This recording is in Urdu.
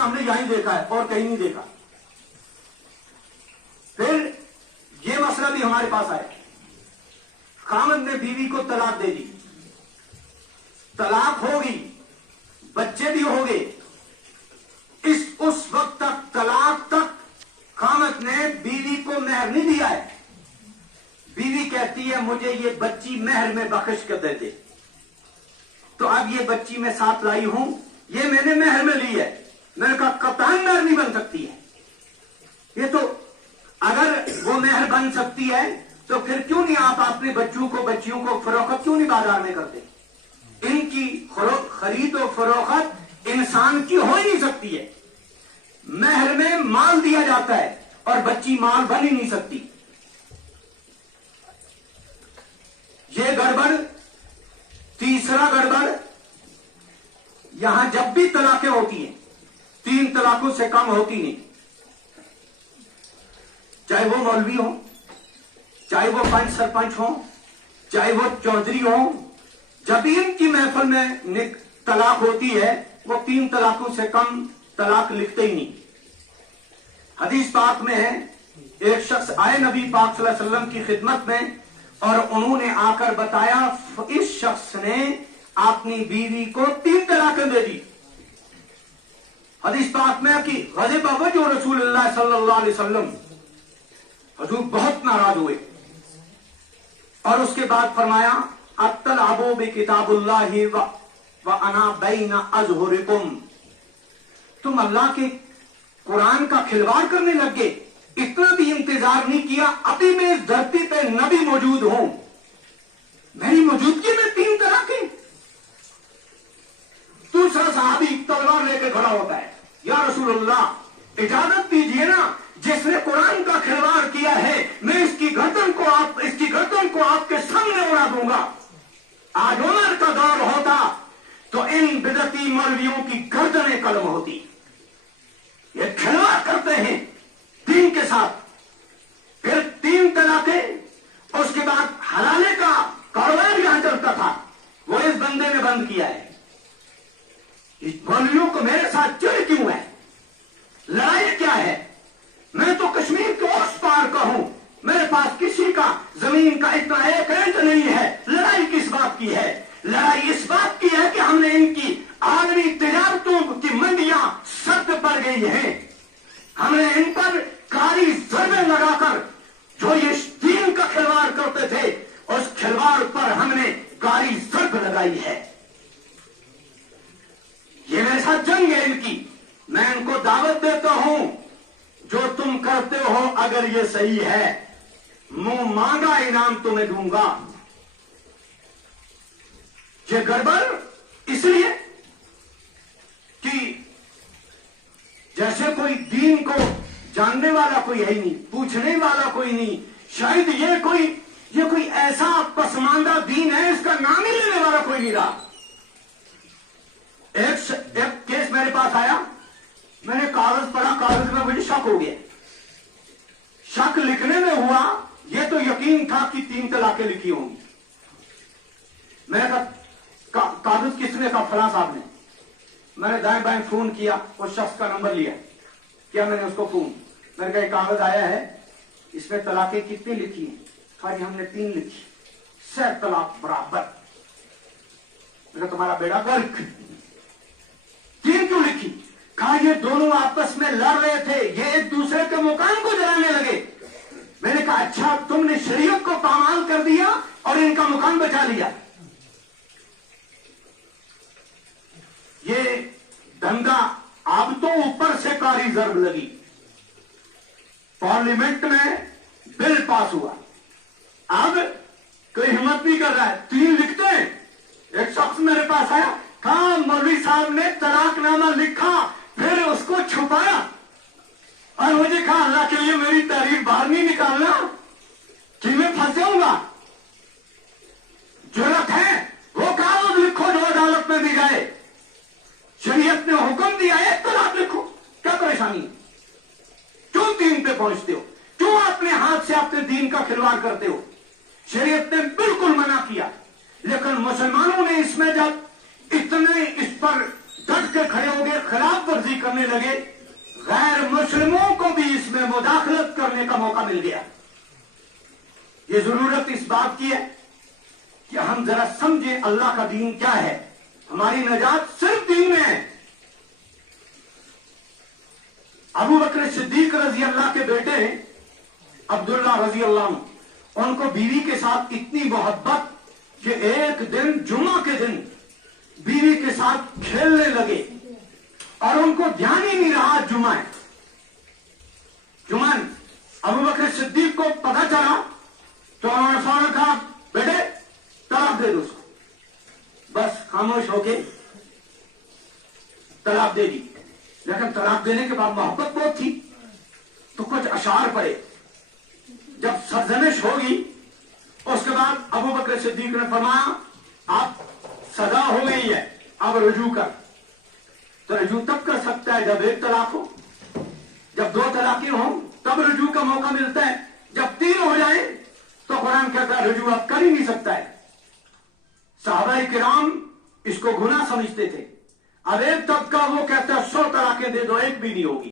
مسئلہ ہم نے یہیں دیکھا ہے اور کہیں نہیں دیکھا. پھر یہ مسئلہ بھی ہمارے پاس آیا, خاوند نے بیوی کو طلاق دے دی, طلاق ہوگی, بچے بھی ہو گئے, اس وقت تک طلاق تک خاوند نے بیوی کو مہر نہیں دیا ہے. بیوی کہتی ہے مجھے یہ بچی مہر میں بخش کر دے دے, تو اب یہ بچی میں ساتھ لائی ہوں, یہ میں نے مہر میں لی ہے, میں نے کہا قطعاً مہر نہیں بن سکتی ہے. یہ تو اگر وہ مہر بن سکتی ہے تو پھر کیوں نہیں آپ اپنے بچیوں کو فروخت کیوں نہیں بازار میں کرتے؟ ان کی خرید و فروخت انسان کی ہو ہی نہیں سکتی ہے. مہر میں مال دیا جاتا ہے اور بچی مال بن ہی نہیں سکتی. یہ گڑبڑ. تیسرا گڑبڑ, یہاں جب بھی طلاقیں ہوتی ہیں 3 طلاقوں سے کم ہوتی نہیں, چاہے وہ مولوی ہوں, چاہے وہ پنچ سرپنچ ہوں, چاہے وہ چودھری ہوں, جب بھی ان کی محفل میں طلاق ہوتی ہے وہ 3 طلاقوں سے کم طلاق لکھتے ہی نہیں. حدیث پاک میں ہے, ایک شخص آئے نبی پاک صلی اللہ علیہ وسلم کی خدمت میں اور انہوں نے آ کر بتایا اس شخص نے اپنی بیوی کو 3 طلاقیں دے دی. حدیث پاک میں کہ غضب وجہ رسول اللہ صلی اللہ علیہ وسلم, حضور بہت ناراض ہوئے اور اس کے بعد فرمایا اطلعوا بکتاب اللہ وانا بین اظہرکم, تم اللہ کے قرآن کا کھلواڑ کرنے لگ گئے, اتنا بھی انتظار نہیں کیا. ابھی میں اس دھرتی پہ نبی موجود ہوں, میری موجودگی میں 3 طلاقیں. دوسرا صحابی تلوار لے کے کھڑا ہوتا ہے, یا رسول اللہ اجازت دیجئے نا, جس نے قرآن کا کھلواڑ کیا ہے میں اس کی گردن کو آپ کے سامنے اڑا دوں گا. آج عمر کا دور ہوتا تو ان بدعتی مولویوں کی گردنیں قلم ہوتی. یہ کھلواڑ کرتے ہیں دین کے ساتھ. پھر 3 طلاقیں, اس کے بعد حلالے کا کاروبار یہاں چلتا تھا, وہ اس بندے نے بند کیا ہے. اس مولویوں کو میرے ساتھ چڑ کیوں ہے؟ لڑائی کیا ہے؟ میں تو کشمیر کے اس پار کا ہوں, میرے پاس کسی کا زمین کا اتنا 1 انچ نہیں ہے. لڑائی کس بات کی ہے؟ لڑائی اس بات کی ہے کہ ہم نے ان کی عالمی تجارتوں کی منڈیاں سد پڑ گئی ہیں. ہم نے ان پر کاری ضربیں لگا کر جو یہ دین کا کھلواڑ کرتے تھے اس کھلواڑ پر ہم نے کاری ضرب لگائی ہے. یہ میرے ساتھ جنگ ہے ان کی. میں ان کو دعوت دیتا ہوں, جو تم کرتے ہو اگر یہ صحیح ہے منہ مانگا انعام تمہیں دوں گا. یہ گڑبڑ اس لیے کہ جیسے کوئی دین کو جاننے والا کوئی ہے ہی نہیں, پوچھنے والا کوئی نہیں. شاید یہ کوئی ایسا پسماندہ دین ہے اس کا نام ہی لینے والا کوئی نہیں رہا. ایک کیس میرے پاس آیا, میں نے کاغذ پڑھا, کاغذ میں مجھے شک ہو گیا. شک لکھنے میں ہوا, یہ تو یقین تھا کہ 3 طلاقیں لکھی ہوں گی. میں نے کہا کاغذ کس نے کہا فلاں صاحب نے. میں نے دائیں بائیں فون کیا, اس شخص کا نمبر لیا, کیا میں نے اس کو فون, میں نے کہا یہ کاغذ آیا ہے, اس میں طلاقیں کتنی لکھی ہیں؟ کہا جی ہم نے 3 لکھی. 6 طلاق برابر. میں نے کہا تمہارا بیڑا غرق. 3 کیوں لکھی؟ کہا یہ دونوں آپس میں لڑ رہے تھے, یہ ایک دوسرے کے مکان کو جلانے لگے. میں نے کہا اچھا تم نے شریعت کو پامال کر دیا اور ان کا مکان بچا لیا. یہ دھندا اب تو اوپر سے کاری ضرب لگی. پارلیمنٹ میں بل پاس ہوا, اب کوئی ہمت نہیں کر رہا ہے, 3 لکھتے ہیں. ایک شخص میرے پاس آیا, کہا مولوی صاحب نے طلاق نامہ لکھا پھر اس کو چھپایا, اور مجھے کہا اللہ کے لیے میری تعریف باہر نہیں نکالنا کہ میں پھنس جاؤں گا. ضرورت ہے وہ کاغذ لکھو جو عدالت میں دی جائے. شریعت نے حکم دیا ہے طلاق لکھو, کیا پریشانی؟ کیوں 3 پہ پہنچتے ہو؟ کیوں اپنے ہاتھ سے اپنے دین کا کھلواڑ کرتے ہو؟ شریعت نے بالکل منع کیا, لیکن مسلمانوں نے اس میں جب اتنے اس پر ڈٹ کے کھڑے ہو گئے, خلاف ورزی کرنے لگے, غیر مسلموں کو بھی اس میں مداخلت کرنے کا موقع مل گیا. یہ ضرورت اس بات کی ہے کہ ہم ذرا سمجھیں اللہ کا دین کیا ہے. ہماری نجات صرف دین میں ہے. ابو بکر صدیق رضی اللہ کے بیٹے عبداللہ رضی اللہ عنہ, ان کو بیوی کے ساتھ اتنی محبت کہ ایک دن جمعہ کے دن بیوی کے ساتھ کھیلنے لگے اور ان کو دھیان ہی نہیں رہا جمعہ ہے. جمعہ ابو بکر صدیق کو پتہ چلا تو انہوں نے فوراً کہا بیٹے طلاق دے دو اس کو. بس خاموش ہو کے طلاق دے دی. لیکن طلاق دینے کے بعد محبت بہت تھی تو کچھ اشعار پڑے. جب سرزنش ہوگی اس کے بعد ابو بکر صدیق نے فرمایا آپ سزا ہو گئی ہے, اب رجوع کر. تو رجوع تب کر سکتا ہے جب ایک طلاق ہو. جب دو طلاقیں ہوں تب رجوع کا موقع ملتا ہے. جب تین ہو جائے تو قرآن کہتا ہے رجوع اب کر ہی نہیں سکتا ہے. صحابہ کرام اس کو گناہ سمجھتے تھے. اب ایک طبقہ وہ کہتا ہے 100 طلاقیں دے دو, ایک بھی نہیں ہوگی.